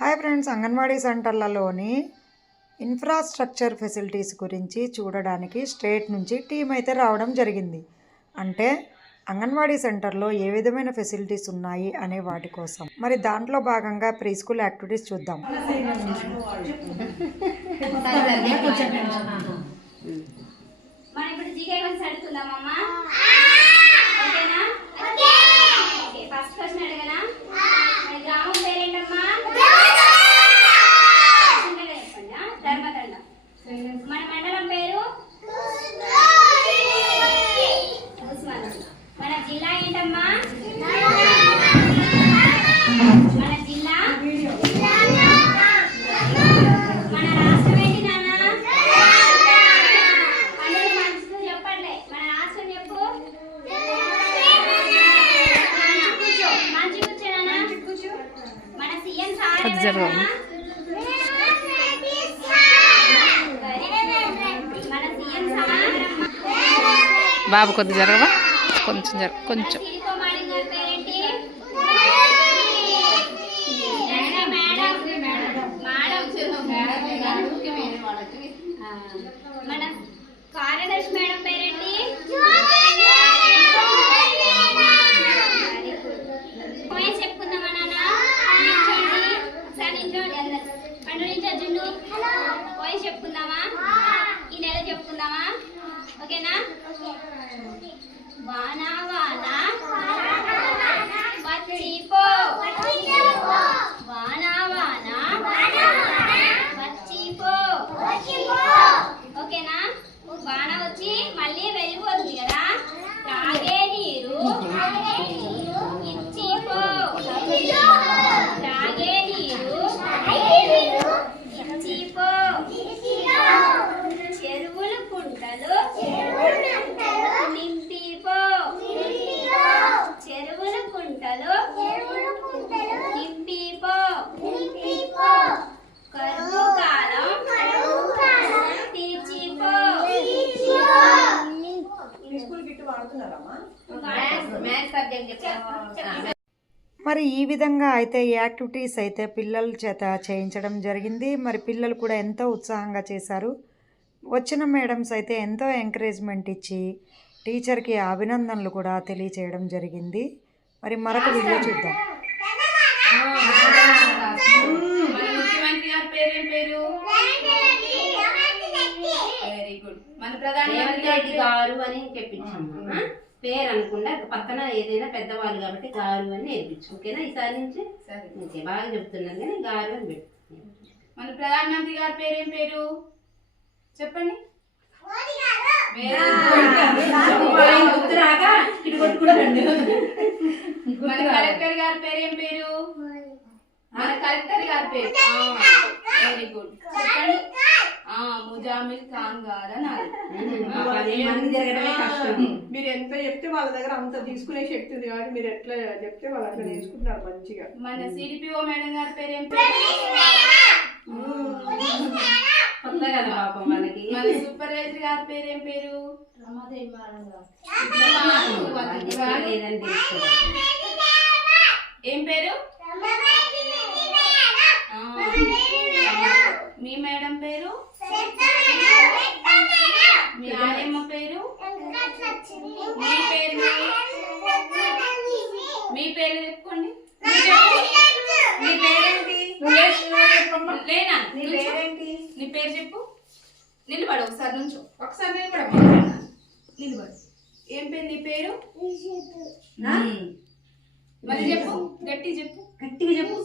Hi friends anganwadi సెంటర్లలోని infrastructure facilities గురించి చూడడానికి స్టేట్ నుంచి టీం అయితే రావడం జరిగింది. అంటే అంగన్వాడీ సెంటర్లో ఏ విధమైన ఫెసిలిటీస్ ఉన్నాయి అనే వాటి కోసం. మరి దాంట్లో భాగంగా ప్రీ స్కూల్ యాక్టివిటీస్ చూద్దాం. మనం ఇప్పుడు జీకే సార్ బాబు కొద్ది జరగవా? కొంచెం జరగ కొంచెం. మరి ఈ విధంగా అయితే ఈ యాక్టివిటీస్ అయితే పిల్లల చేత చేయించడం జరిగింది. మరి పిల్లలు కూడా ఎంతో ఉత్సాహంగా చేశారు. వచ్చిన మేడమ్స్ అయితే ఎంతో ఎంకరేజ్మెంట్ ఇచ్చి టీచర్కి అభినందనలు కూడా తెలియచేయడం జరిగింది. మరి మరొక వీడియో చూద్దాం. వెరీ గుడ్ మన ప్రధాని గారు అని చెప్పించాము పేరు అనుకుండా పక్కన ఏదైనా పెద్దవాళ్ళు కాబట్టి గారు అని నేర్పించు. ఓకేనా? ఈసారి నుంచి సరే. ఓకే బాగా చెప్తున్నాను కానీ గారు అని పెట్టు. మన ప్రధానమంత్రి గారి పేరేం పేరు? చెప్పండి. మన కలెక్టర్ గారి పేరేం పేరు? మన కలెక్టర్ గారి పేరు. Very good. చెప్పండి. ముజామిల్ ఖాన్ గారు మీరు ఎంత చెప్తే వాళ్ళ దగ్గర అంత తీసుకునే శక్తి ఉంది కాబట్టి మీరు ఎట్లా చెప్తే వాళ్ళు అట్లా నేర్చుకుంటున్నారు మంచిగా. మన సిడిపిఓ మేడం గారి పేరేం పేరు? కొత్త కదా పాపం వాళ్ళకి. మన సూపర్వైజర్ గారి పేరేం పేరు? ఇవాళ లేదని తెలుసుకోవాలి ఏం పేరు ఆ, మీ మేడం పేరు? మీ ఆయమ్మ పేరు? మీ పేరు? మీ పేరు చెప్పుకోండి. మీ పేరేంటి? లేనా? నీ. పేరేంటి నీ పేరు చెప్పు. నిలబడు ఒకసారి నుంచో. ఒకసారి నిలబడ నిలబడు. ఏం పేరు నీ పేరు? మరి చెప్పు. గట్టి చెప్పు. గట్టిగా చెప్పు.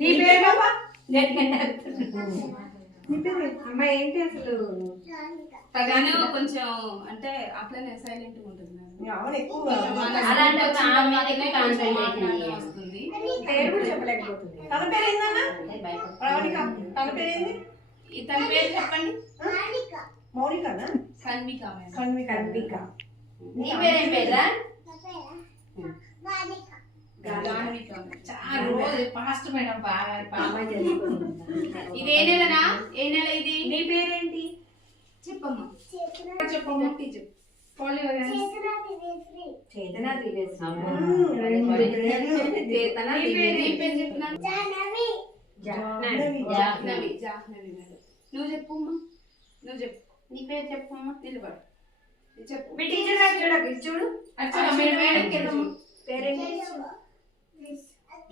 నీ పేరు బాబా నీ అమ్మాయి ఏంటి అసలు తగానే కొంచెం అంటే అట్లనే సైలెంట్ ఉంటుంది మేడం. అవును ఎక్కువ అలాంటి ఒక ఆమె మీదనే కాన్సన్ట్రేషన్ మాట్లాడడం చేయాలి. వస్తుంది. పేరు కూడా చెప్పలేకపోతుంది తన పేరు ఏందన్నా ప్రవళిక తన పేరు ఏంది ఇతని పేరు చెప్పండి. మౌలికనా కన్విక మేడం. కన్విక కన్విక నీ పేరేం పేరా ఫాస్ట్ మేడం బాగా ఇది ఏ నెలనా? ఏ నెల ఇది? నీ పేరేంటి? చెప్పమ్మా. చెప్పమ్మా. గట్టి చెప్పు. చేతనా నువ్వు చెప్పు అమ్మా. నువ్వు చెప్పు. నీ పేరు చెప్పమ్మా నిలబడు. చెప్పు. మీ టీచర్ చూడకు. చూడు. అచ్చా మేడం వెళ్దాం పేరేంటి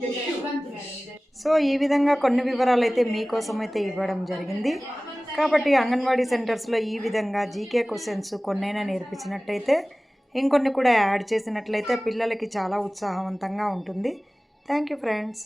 యశ్వంత్ మేడం సో ఈ విధంగా కొన్ని వివరాలు అయితే మీకోసం అయితే ఇవ్వడం జరిగింది. కాబట్టి అంగన్వాడీ సెంటర్స్లో ఈ విధంగా జీకే క్వశ్చన్స్ కొన్నైనా నేర్పించినట్టయితే ఇంకొన్ని కూడా యాడ్ చేసినట్లయితే పిల్లలకి చాలా ఉత్సాహవంతంగా ఉంటుంది. Thank you friends.